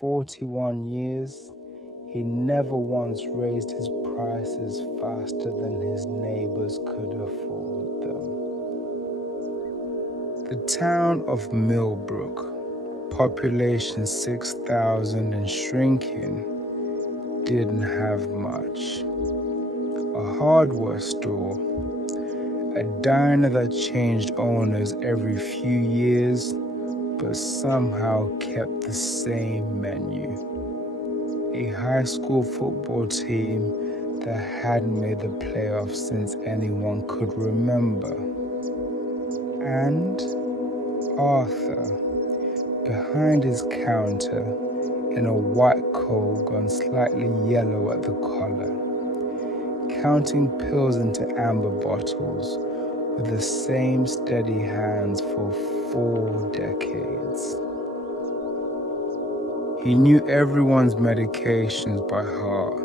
41 years, he never once raised his prices faster than his neighbors could afford them. The town of Millbrook, population 6,000 and shrinking, didn't have much. A hardware store, a diner that changed owners every few years but somehow kept the same menu. A high school football team that hadn't made the playoffs since anyone could remember. And Arthur, behind his counter, in a white coat gone slightly yellow at the collar, counting pills into amber bottles with the same steady hands for 4 decades. He knew everyone's medications by heart.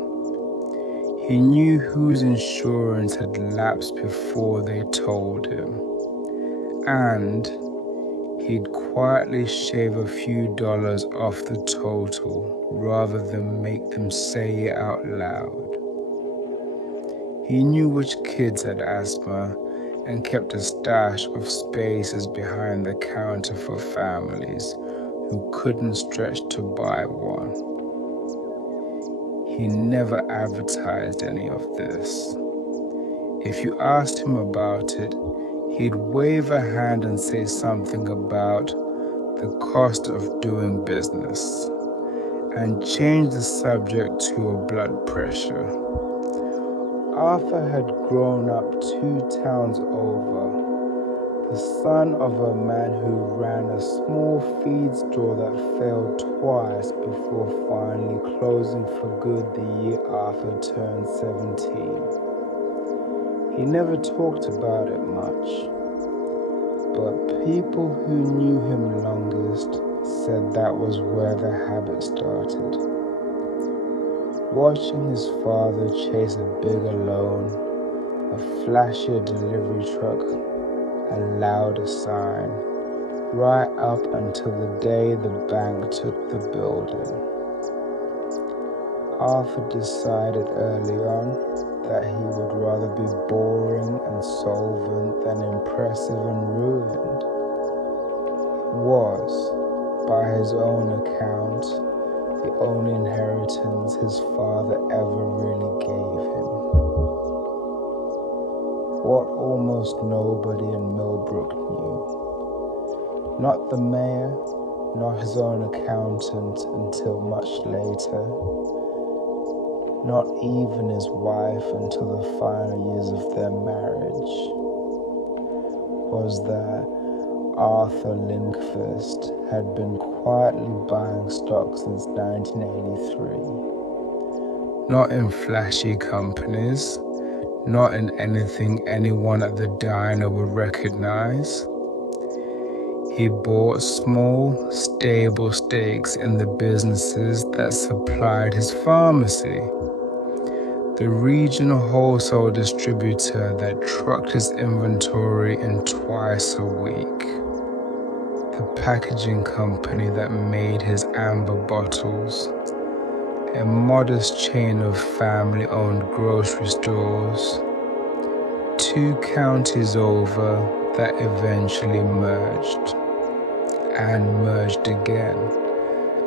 He knew whose insurance had lapsed before they told him. And he'd quietly shave a few dollars off the total rather than make them say it out loud. He knew which kids had asthma and kept a stash of spaces behind the counter for families who couldn't stretch to buy one. He never advertised any of this. If you asked him about it, he'd wave a hand and say something about the cost of doing business and change the subject to a blood pressure. Arthur had grown up 2 towns over, the son of a man who ran a small feed store that failed twice before finally closing for good the year Arthur turned 17. He never talked about it much, but people who knew him longest said that was where the habit started. Watching his father chase a bigger loan, a flashier delivery truck, a louder sign, right up until the day the bank took the building. Arthur decided early on that he would rather be boring and solvent than impressive and ruined. It was, by his own account, the only inheritance his father ever really gave him. What almost nobody in Millbrook knew. Not the mayor, not his own accountant until much later, not even his wife until the final years of their marriage, was that Arthur Lindqvist had been quietly buying stock since 1983. Not in flashy companies, not in anything anyone at the diner would recognize. He bought small, stable stakes in the businesses that supplied his pharmacy, the regional wholesale distributor that trucked his inventory in twice a week, the packaging company that made his amber bottles, a modest chain of family-owned grocery stores, 2 counties over that eventually merged, and merged again,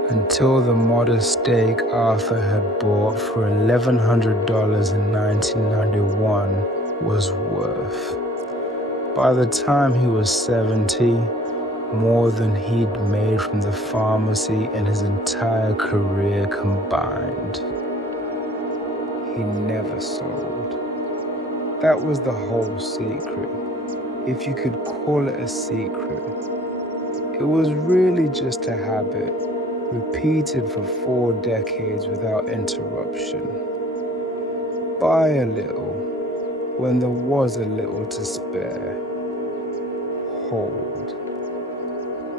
until the modest stake Arthur had bought for $1,100 in 1991 was worth, by the time he was 70, more than he'd made from the pharmacy in his entire career combined. He never sold. That was the whole secret, if you could call it a secret. It was really just a habit, repeated for 4 decades without interruption. Buy a little when there was a little to spare. Hold.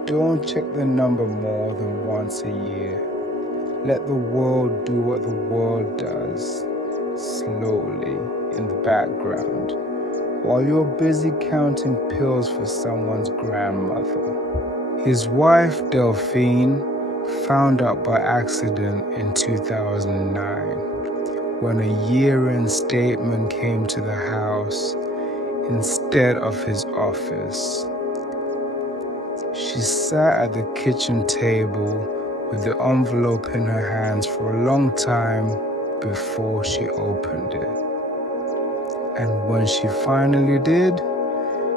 Don't check the number more than once a year. Let the world do what the world does, slowly in the background, while you're busy counting pills for someone's grandmother. His wife, Delphine, found out by accident in 2009 when a year-end statement came to the house instead of his office. She sat at the kitchen table with the envelope in her hands for a long time before she opened it. And when she finally did,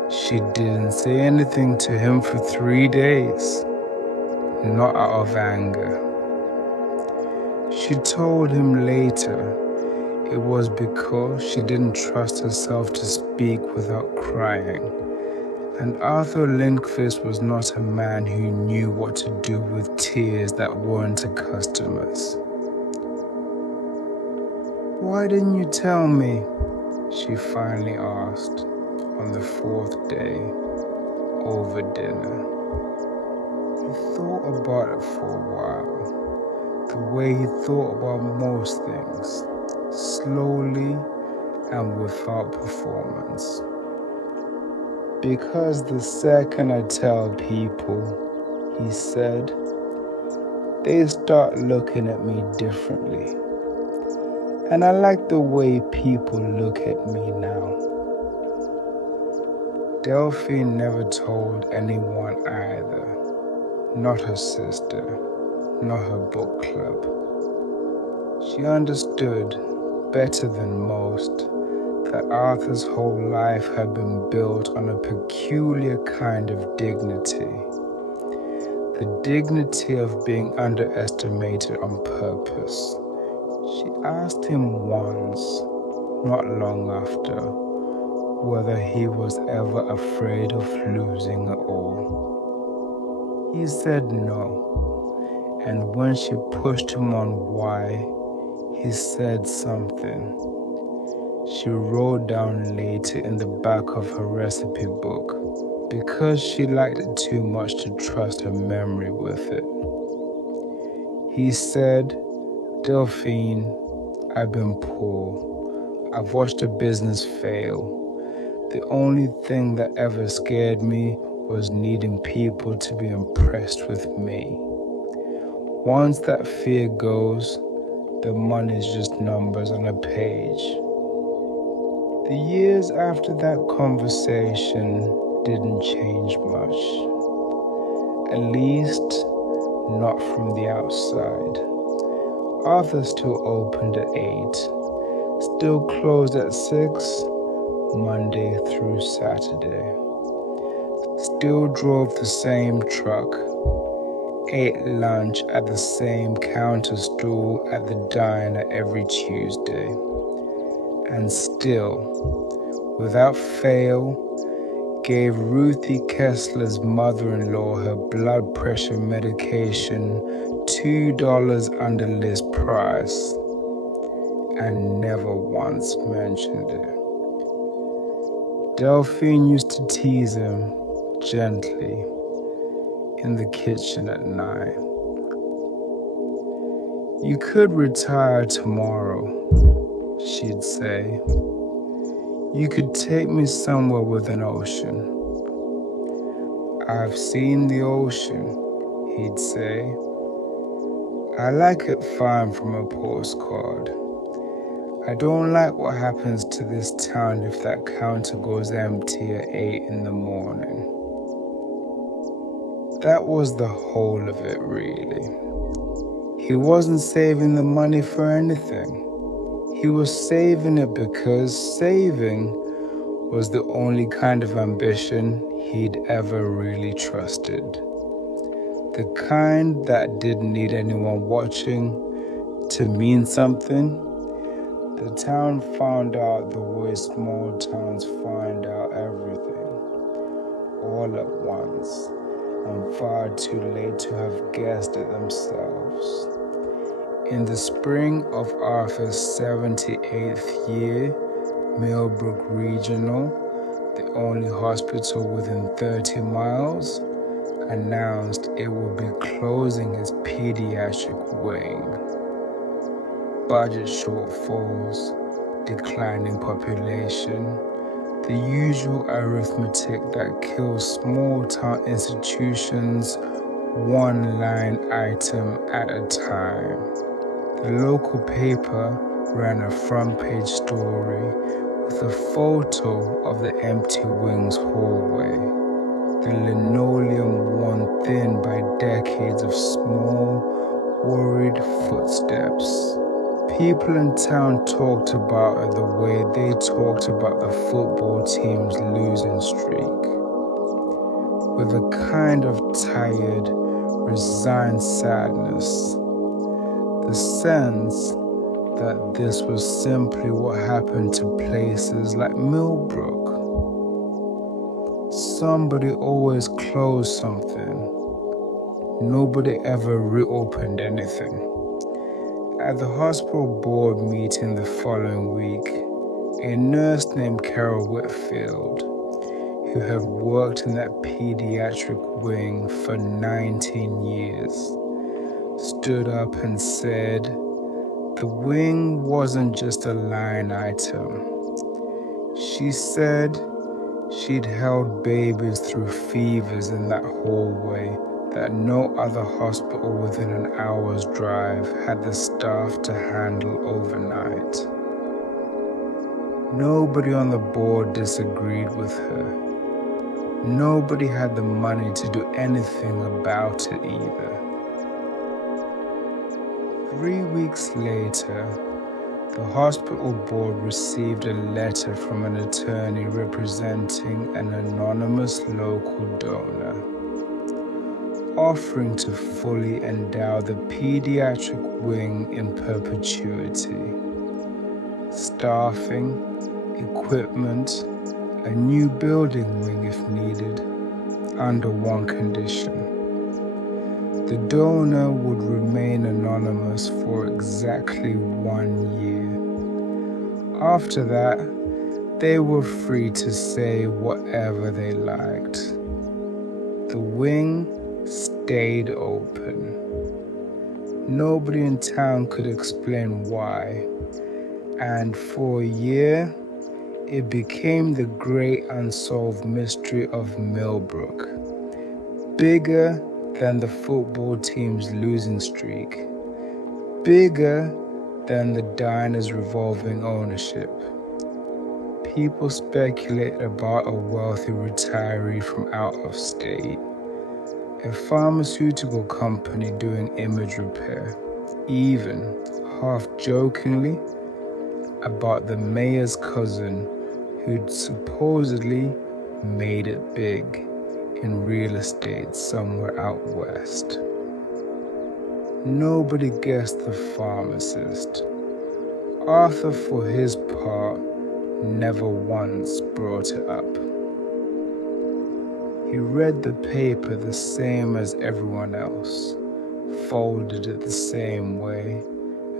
she didn't say anything to him for 3 days, not out of anger. She told him later it was because she didn't trust herself to speak without crying. And Arthur Lindqvist was not a man who knew what to do with tears that weren't customers. "Why didn't you tell me?" she finally asked on the 4th day over dinner. He thought about it for a while, the way he thought about most things, slowly and without performance. "Because the second I tell people," he said, "they start looking at me differently. And I like the way people look at me now." Delphine never told anyone either, not her sister, not her book club. She understood better than most that Arthur's whole life had been built on a peculiar kind of dignity. The dignity of being underestimated on purpose. She asked him once, not long after, whether he was ever afraid of losing it all. He said no, and when she pushed him on why, he said something she wrote down later in the back of her recipe book because she liked it too much to trust her memory with it. He said, "Delphine, I've been poor. I've watched a business fail. The only thing that ever scared me was needing people to be impressed with me. Once that fear goes, the money's just numbers on a page." The years after that conversation didn't change much, at least not from the outside. Arthur still opened at 8, still closed at 6, Monday through Saturday. Still drove the same truck, ate lunch at the same counter stool at the diner every Tuesday. And still, without fail, gave Ruthie Kessler's mother-in-law her blood pressure medication $2 under list price, and never once mentioned it. Delphine used to tease him gently in the kitchen at 9. "You could retire tomorrow," she'd say. "You could take me somewhere with an ocean." "I've seen the ocean," he'd say. "I like it fine from a postcard. I don't like what happens to this town if that counter goes empty at 8 in the morning." That was the whole of it, really. He wasn't saving the money for anything. He was saving it because saving was the only kind of ambition he'd ever really trusted. The kind that didn't need anyone watching to mean something. The town found out the way small towns find out everything, all at once, and far too late to have guessed it themselves. In the spring of Arthur's 78th year, Millbrook Regional, the only hospital within 30 miles, announced it will be closing its pediatric wing. Budget shortfalls, declining population, the usual arithmetic that kills small town institutions one line item at a time. The local paper ran a front page story with a photo of the empty wings hallway, the linoleum worn thin by decades of small, worried footsteps. People in town talked about it the way they talked about the football team's losing streak, with a kind of tired, resigned sadness. The sense that this was simply what happened to places like Millbrook. Somebody always closed something. Nobody ever reopened anything. At the hospital board meeting the following week, a nurse named Carol Whitfield, who had worked in that pediatric wing for 19 years, stood up and said, the wing wasn't just a line item. She said she'd held babies through fevers in that hallway that no other hospital within an hour's drive had the staff to handle overnight. Nobody on the board disagreed with her. Nobody had the money to do anything about it either. 3 weeks later, the hospital board received a letter from an attorney representing an anonymous local donor, offering to fully endow the pediatric wing in perpetuity. Staffing, equipment, a new building wing if needed, under one condition. The donor would remain anonymous for exactly 1 year. After that, they were free to say whatever they liked. The wing stayed open. Nobody in town could explain why, and for a year, it became the great unsolved mystery of Millbrook, bigger than the football team's losing streak, bigger than the diner's revolving ownership. People speculate about a wealthy retiree from out of state, a pharmaceutical company doing image repair, even, half-jokingly, about the mayor's cousin who'd supposedly made it big in real estate somewhere out west. Nobody guessed the pharmacist. Arthur, for his part, never once brought it up. He read the paper the same as everyone else, folded it the same way,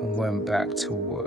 and went back to work.